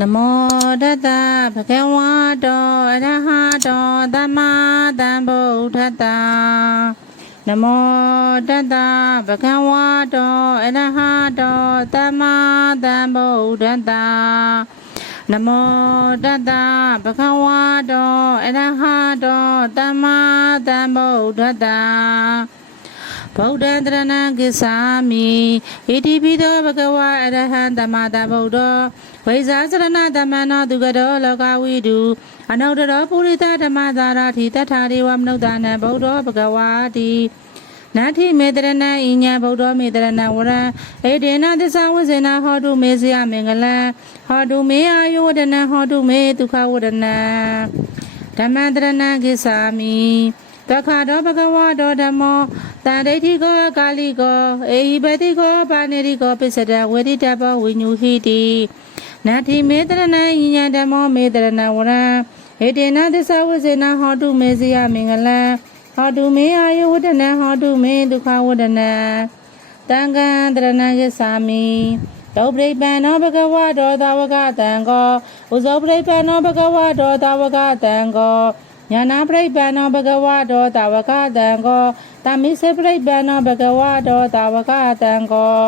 နမောတတ္တဗဂဝတောအရဟတောသမ္မာသမ္ဗုဒ္ဓတ္တနမောတတ္တဗဂဝတောအရဟတောသမ္မာသမ္ဗုဒ္ဓတ္တနမောတတ္တဗဂဝတောအရဟတောသမ္မာသမ္ဗုဒ္ဓတ္တဗုဒ္ဓံတရဏံကိသာမိဣတိပိသောဘဂဝါအရဟံသမ္မာသမ္ဗုဒ္ဓော ဝိဇာစရဏသမ္မနောသူကတော်လောကဝိတုအနုတ္တရောပုရိသဓမ္မသာရတိတထာဒေဝမနုဿာနံဗုဒ္ဓောဘဂဝါတိနတ္ထိမေတရဏံဣညာဗုဒ္ဓောမေတရဏံဝရံဧတေနသစ္စာဝိဇေနဟောတုမေဇယမင်္ဂလံဟောတုမေအာယုဝဒနံဟောတုမေဒုက္ခဝဒနံဓမ္မတရဏံကိသာမိတခါတော့ဘဂဝါတော်ဓမ္မောတန်ဒိဋ္ဌိကောကာလိကောအေဟိပတိကောပါဏိရိကောပစ္စဒဝေဒိတဘောဝိညုဟိတိ နတ္ထိမေတရဏံဉာဏ်ဓမ္မောမေတရဏဝရံဟေတေနသစ္စာဝိဇေနဟောတုမေဇယမင်္ဂလံဟောတုမေအာယဝဒနံဟောတုမေဒုက္ခဝဒနံတံကံတရဏံယသာမိတောပရိပန္နောဘဂဝါတော်သာဝကတံကောဥဇောပရိပန္နောဘဂဝါတော်သာဝကတံကောညာနာပရိပ္ပန္နောဘဂဝတောတာဝကတံကောတာမိစေပရိပ္ပန္နောဘဂဝတောတာဝကတံကော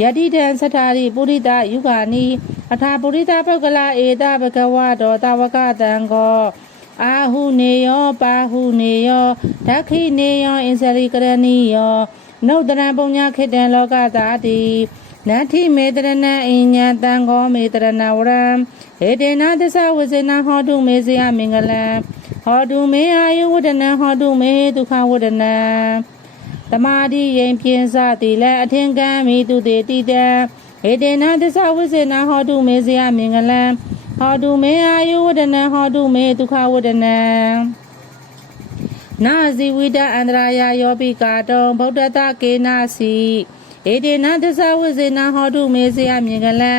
ယတိတံသထာရိပုရိသယုဂာနိအထာပုရိသပုဂ္ဂလာဧတဘဂဝတောတာဝကတံကောအာဟုနေယောပါဟုနေယောဒက္ခိနေယောအင်စရိကရဏီယောနုဒရံပုညခေတံလောကသာတိနတ္ထိမေတရဏံအညံတံကောမေတရဏဝရံဟေတေနသစ္စာဝဇေနဟောတုမေဇယမင်္ဂလံဟောတုမေအာယုဝဒနံဟောတုမေဒုက္ခဝဒနံ တမာတိရင်ပြင်းစသည်လည်းအထင်ကံမိတုတေတိတံဟေတေနသစ္စာဝိစေနဟောတုမေဇယမင်္ဂလံဟောတုမေအာယုဝဒနံဟောတုမေဒုက္ခဝဒနံနာဇီဝိတအန္တရာယယောပိကာတောဗုဒ္ဓတကေနာစီဧတေနသစ္စာဝိစေနဟောတုမေဇယမင်္ဂလံ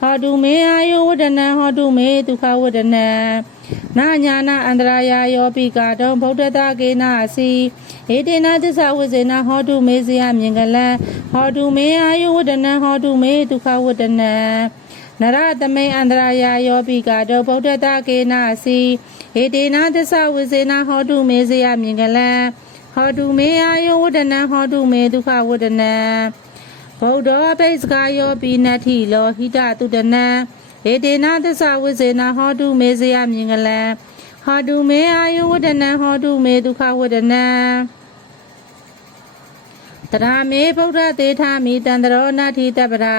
ဟောတုမေအာယုဝဒနံဟောတုမေဒုက္ခဝဒနံ နာညာနာအန္တရာယာယောပိကာတုံဗုဒ္ဓတာကေနာစီဧတေနသစ္စာဝိဇေနဟောတုမေဇယမြင်ကလံဟောတုမေအာယုဝဒနံဟောတုမေဒုက္ခဝဒနံနရတမိန်အန္တရာယာယောပိကာတုံဗုဒ္ဓတာကေနာစီဧတေနသစ္စာဝိဇေနဟောတုမေဇယမြင်ကလံဟောတုမေအာယုဝဒနံဟောတုမေဒုက္ခဝဒနံဗုဒ္ဓပိစကာယောပိနတ္ထိလောဟိတတုတနံ ဧတေနသစ္စာဝိဇေနဟောတုမေဇယမြင်္ဂလံဟောတုမေအာယုဝဒနံဟောတုမေဒုက္ခဝဒနံတရာမေဗုဒ္ဓသေထာမိတန္တရောနာတိတပ္ပရာ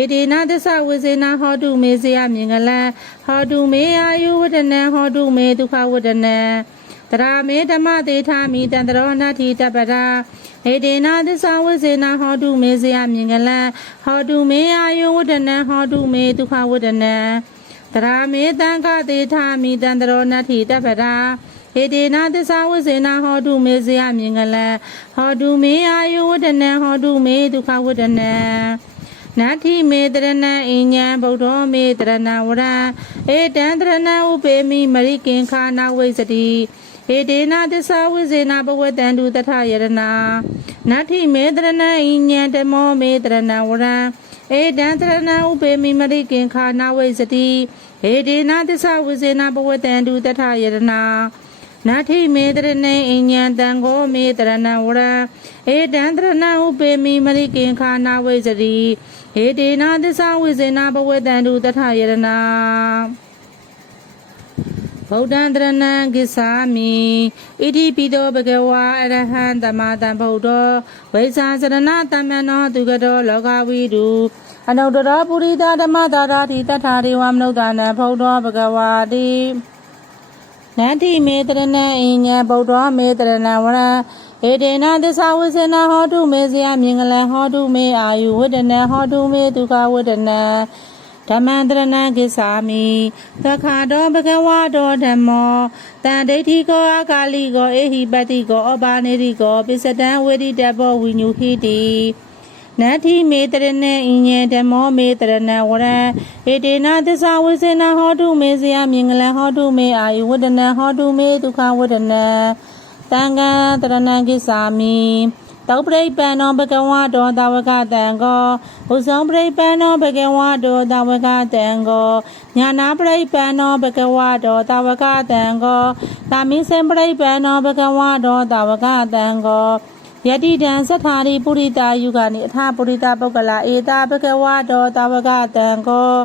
ဧတေနသစ္စာဝိဇေနဟောတုမေဇယမြင်္ဂလံဟောတုမေအာယုဝဒနံဟောတုမေဒုက္ခဝဒနံ တရာမေဓမ္မသေထာမိတန္တရောနာတိတပ္ပရာဟေတေနာသစ္စာဝိဇေနဟောတုမေဇယမြင်္ဂလံဟောတုမေအာယုဝဒနံဟောတုမေဒုက္ခဝဒနံတရာမေတံခသေထာမိတန္တရောနတ္ထိတပ္ပရာဟေတေနာသစ္စာဝိဇေနဟောတုမေဇယမြင်္ဂလံဟောတုမေအာယုဝဒနံဟောတုမေဒုက္ခဝဒနံနာတိမေတရဏံအညံဗုဒ္ဓောမေတရဏဝရံဧတံတရဏံဥပေမိမရိကင်္ခာနာဝိဇတိ ဟေတေနာသစ္စာဝိဇေနဘဝတံတုတထယရဏနာတိမေတရဏံအညံဓမ္မောမေတရဏဝရံဧတံတရဏံဥပေမိမရိကင်္ခာနာဝိဇတိဟေတေနာသစ္စာဝိဇေနဘဝတံတုတထယရဏနာထိမေတရဏေအညံတံကိုမေတရဏဝရံဧတံတရဏဥပေမိမရိကင်္ခာနာဝိဇတိဟေတေနာသစ္စာဝိဇေနဘဝတံတုတထယရဏ ဗုဒ္ဓံတရဏံကိသာမိဣတိပိတောဘဂဝါအရဟံသမ္မာသမ္ဗုဒ္ဓောဝိဇာစရဏတမ္မနောသူကတောလောကဝိတုအနုတ္တရပုရိသဓမ္မတာရာတိတထာဒေဝမနုဿာနံဗုဒ္ဓောဘဂဝါတိနန္တိမေတရဏံအညံဗုဒ္ဓောမေတရဏံဝရံဧတေနသစ္စာဝိစေနဟောတုမေဇယမြင်္ဂလံဟောတုမေအာယုဝဒနံဟောတုမေဒုက္ခဝဒနံ ဓမ္မန္တရဏကိသာမိသက္ခာတောဘဂဝါတောဓမ္မောတန်ဒိဋ္ဌိကောအကာလိကောအေဟိပတိကောအပါနေရိကောပိစတံဝေဒိတဘောဝိညုဟိတိနတ္ထိမေတရဏေအညေဓမ္မောမေတရဏဝရံဧတေနသစ္စာဝိစေနဟောတုမေဇယမြင်္ဂလံဟောတုမေအာယုဝဒနံဟောတုမေဒုက္ခဝဒနံတံဃာတရဏံကိသာမိ တတောပရိပန္နောဘဂဝါတောတာဝကတံကောဥဇောပရိပန္နောဘဂဝါတောတာဝကတံကောညာနာပရိပန္နောဘဂဝါတောတာဝကတံကောတာမိစေပရိပန္နောဘဂဝါတောတာဝကတံကောယတိတံသထာရိပုရိတာယုဂာနိအထပုရိတာပုဂ္ဂလာဧတာဘဂဝါတောတာဝကတံကော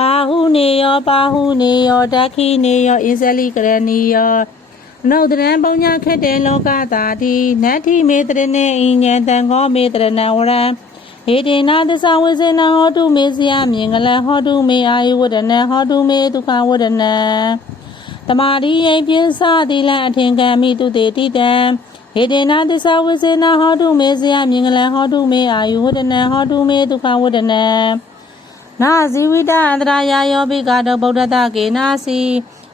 အာဟုနေယောပါဟုနေယောဒက္ခိနေယောဣဇလိကရဏီယော နုဒရံပုံညာခက်တဲ့လောကတာတိနတ္ထိမေတရနေအညံတံကောမေတရဏဝရံဟေတေနာသသဝိစေနဟောတုမေစယမြင်္ဂလဟောတုမေအာယုဝဒနဟောတုမေဒုက္ခဝဒနတမာရိယိပြင်းစတိလံအထင်ကံမိတုတေတိတံဟေတေနာသသဝိစေနဟောတုမေစယမြင်္ဂလဟောတုမေအာယုဝဒနဟောတုမေဒုက္ခဝဒနနာဇီဝိတအန္တရာယယောပိကာတောဗုဒ္ဓတကေနာစီ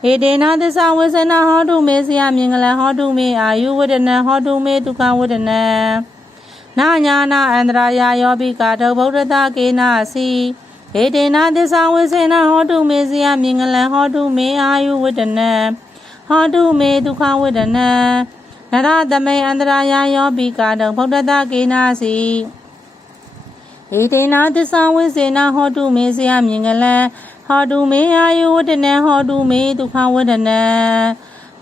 ဧတေနသစ္စာဝေစနာဟောတုမေစယမြင်္ဂလဟောတုမေအာယုဝဒနဟောတုမေဒုက္ခဝဒနနာညာနာအန္တရာယယောပိကာတောဗုဒ္ဓတကေနာစီဧတေနသစ္စာဝေစနာဟောတုမေစယမြင်္ဂလဟောတုမေအာယုဝဒနဟောတုမေဒုက္ခဝဒနနရသမေအန္တရာယယောပိကာတောဗုဒ္ဓတကေနာစီဧတေနာသစ္စာဝိစေနာဟောတုမေစယမြင်္ဂလံ ဟောတုမေအာယုဝတနံဟောတုမေဒုက္ခဝဒနံ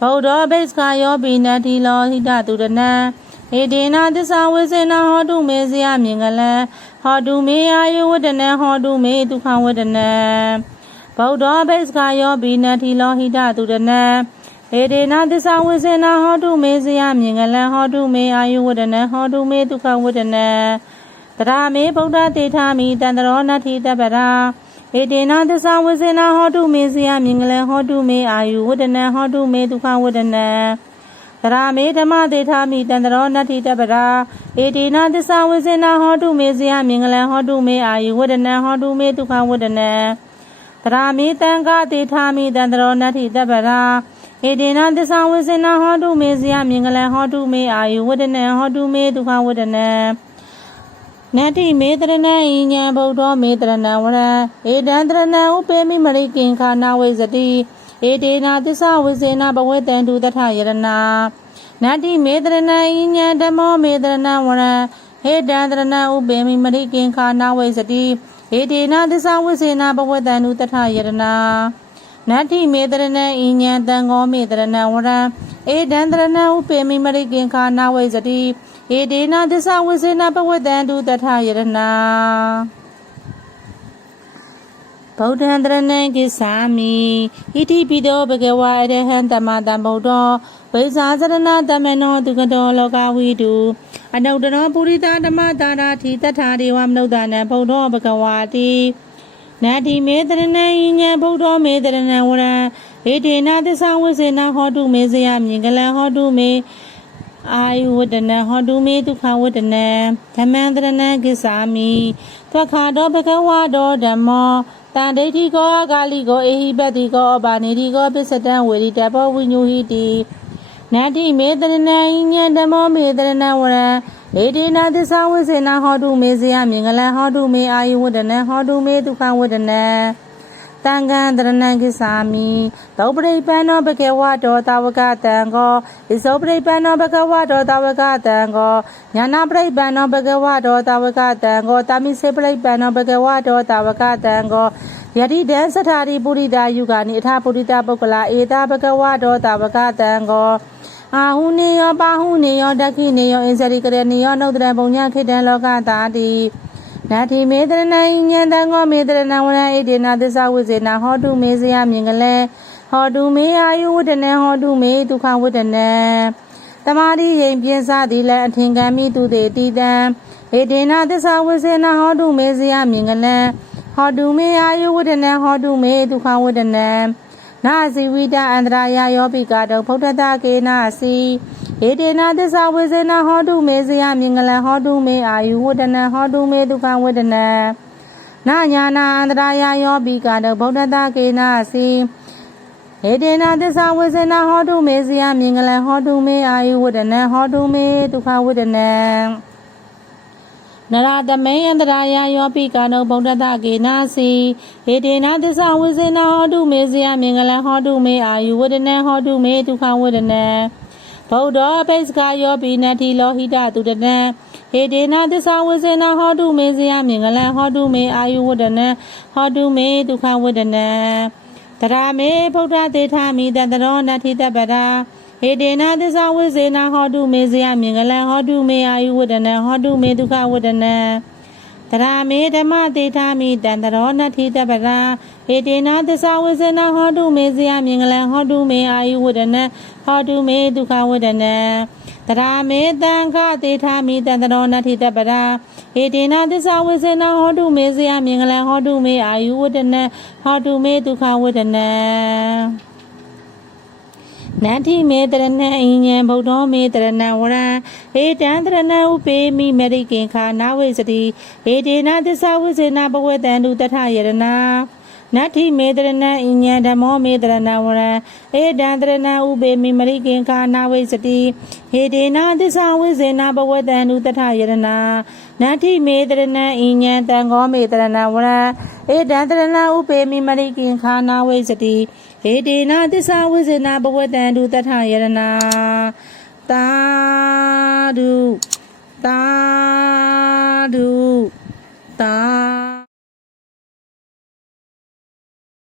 ဗုဒ္ဓဘိက္ခာယောပိနတိလောဟိတတုရဏံဧတေနာသစ္စာဝိစေနာဟောတုမေစယမြင်္ဂလံဟောတုမေအာယုဝတနံဟောတုမေဒုက္ခဝဒနံဗုဒ္ဓဘိက္ခာယောပိနတိလောဟိတတုရဏံဧတေနာသစ္စာဝိစေနာဟောတုမေစယမြင်္ဂလံဟောတုမေအာယုဝဒနံဟောတုမေဒုက္ခဝဒနံတရာမေဗုဒ္ဓတေထာမိတန္တရောနတ္ထိတပ္ပရာဧ တေနသစ္စာဝိစေနာဟောတုမေစယမြင်္ဂလဟောတုမေအာယုဝဒနံဟောတုမေဒုက္ခဝဒနံတရာမေဓမ္မတေထာမိတန္တရောနတ္ထိတပ္ပရာဧတေနသစ္စာဝိစေနာဟောတုမေစယမြင်္ဂလဟောတုမေအာယုဝဒနံဟောတုမေဒုက္ခဝဒနံတရာမေတံဃတေထာမိတန္တရောနတ္ထိတပ္ပရာဧတေနသစ္စာဝိစေနာဟောတုမေစယမြင်္ဂလဟောတုမေအာယုဝဒနံဟောတုမေဒုက္ခဝဒနံ နတ္တိမေတရဏံဣညာဗုဒ္ဓောမေတရဏံဝရံဧတံတရဏံဥပေမိမရိကိင်္ခာနာဝိဇတိဧတေနာသစ္စာဝိစေနာဘဝေတံတုတထယရဏနတ္တိမေတရဏံဣညာဓမ္မောမေတရဏံဝရံဟေတံတရဏံဥပေမိမရိကိင်္ခာနာဝိဇတိဧတေနာသစ္စာဝိစေနာဘဝေတံတုတထယရဏနတ္ထိမေတရဏံဣညာတံဃောမေတရဏံဝရံဧတံတရဏံဥပေမိမရိကိင်္ခာနာဝိဇတိ ဧဒေနာသစ္စာဝိစေနာပဝတ္တံတုတထယရဏဗုဒ္ဓံတရဏံကိသာမိဣတိပိတောဘဂဝါအရဟံတမတံဗုဒ္ဓောဝိဇာသရဏတမနောတုကတောလောကဝိတုအနုတ္တရောပုရိသဓမ္မတာရာတိတထာဒေဝမနုဿာနံဗုဒ္ဓောဘဂဝါတိနာတိမေတရဏံယညံဗုဒ္ဓောမေတရဏံဝရံဧတေနာသစ္စာဝိစေနာဟောတုမေဇယမြင်္ဂလံဟောတုမေ အာယုဝတနံဟောတုမေဒုက္ခဝတနံဓမ္မံတရဏံကိသာမိသက္ခာတောဘဂဝါတောဓမ္မောတန်ဒိဋ္ဌိကောအကာလိကောအေဟိပတိကောအပါနေတိကောပစ္စတံဝေရိတဘောဝိညုဟိတိနတ္တိမေတရဏံညံဓမ္မောမေတရဏံဝရံဧတေနာသစ္စာဝိစေနာဟောတုမေဇယမြင်္ဂလံဟောတုမေအာယုဝတနံဟောတုမေဒုက္ခဝတနံ တံဃံတရဏံကိသာမိသောပရိပန္နောဘဂဝတောတာဝကတံကောဣဇောပရိပန္နောဘဂဝတောတာဝကတံကောညာနာပရိပန္နောဘဂဝတောတာဝကတံကောတာမိစေပရိပန္နောဘဂဝတောတာဝကတံကောယတိတံသထာရိပုရိတာယုဂာနိအထပုရိတာပုဂ္ဂလာဧတာဘဂဝတောတာဝကတံကောအာဟုနေယောပါဟုနေယောဒက္ခိနေယောအင်ဇရိကရနေယောနုဒရပုံညခိတံလောကတာတိ နာတိမေတရဏံညံတံကောမေတရဏံဝရံဣတိနာသစ္စာဝိဇေနာဟောတုမေစယမြင်ကလေးဟောတုမေအာယုဝတ္တနံဟောတုမေဒုက္ခဝတ္တနံတမာတိယိမ်ပြင်းစားသည်လည်းအထင်ကံမိသူတေတိတံဣတိနာသစ္စာဝိဇေနာဟောတုမေစယမြင်ကလေးဟောတုမေအာယုဝတ္တနံဟောတုမေဒုက္ခဝတ္တနံနာဇီဝိတအန္တရာယယောပိကာတောဗုဒ္ဓတကေနာစီ ဧတေနာသစ္စာဝေစေနာဟောတုမေဇယမြင်္ဂလဟောတုမေအာယုဝဒနံဟောတုမေဒုက္ခဝဒနံနာညာနာအန္တရာယယောပိကာတောဗုဒ္ဓတကေနာစီဧတေနာသစ္စာဝေစေနာဟောတုမေဇယမြင်္ဂလဟောတုမေအာယုဝဒနံဟောတုမေဒုက္ခဝဒနံနရတမေယန္တရာယယောပိကာနုဗုဒ္ဓတကေနာစီဟေတေနာသစ္စာဝိစေနာဟောတုမေဇယမင်္ဂလဟောတုမေအာယုဝဒနံဟောတုမေဒုက္ခဝဒနံ ဗုဒ္ဓပိစကယောပိနတိလောဟိတတုတတံဟေဒေနာသစ္စာဝိစေနာဟောတုမေဇယမြင်္ဂလံဟောတုမေအာယုဝဒနံဟောတုမေဒုက္ခဝဒနံတရာမေဗုဒ္ဓသေထာမိတတရောနတ္ထိတပရာဟေဒေနာသစ္စာဝိစေနာဟောတုမေဇယမြင်္ဂလံဟောတုမေအာယုဝဒနံဟောတုမေဒုက္ခဝဒနံ တရာမေဓမ္မတေထာမိတန္တရောနတိတပရာဧတေနသစ္စာဝိဇနာဟောတုမေဇယမြင်္ဂလံဟောတုမေအာယုဝဒနံဟောတုမေဒုက္ခဝဒနံတရာမေတံခတေထာမိတန္တရောနတိတပရာဧတေနသစ္စာဝိဇနာဟောတုမေဇယမြင်္ဂလံဟောတုမေအာယုဝဒနံဟောတုမေဒုက္ခဝဒနံ နန္တိမေတရဏံအညံဗုဒ္ဓောမေတရဏံဝရံဧတံတရဏံဥပေမိမေရိကင်ခာနာဝိစတိဧတေနသစ္စာဝိစေနာဘဝတံတုတထယရဏ နတ္ထိမေတရဏံအညံဓမ္မောမေတရဏံဝရံဧတံတရဏံဥပေမိမရိကင်ခာနာဝိစတိဧတေနသစ္စာဝိစေနာဘဝတံတုတထယရဏနတ္ထိမေတရဏံအညံတံဃောမေတရဏံဝရံဧတံတရဏံဥပေမိမရိကင်ခာနာဝိစတိဟေတေနာသစ္စာဝိဇ္ဇနာဘဝတံတုတထယရဏသာဓုသာဓုသာ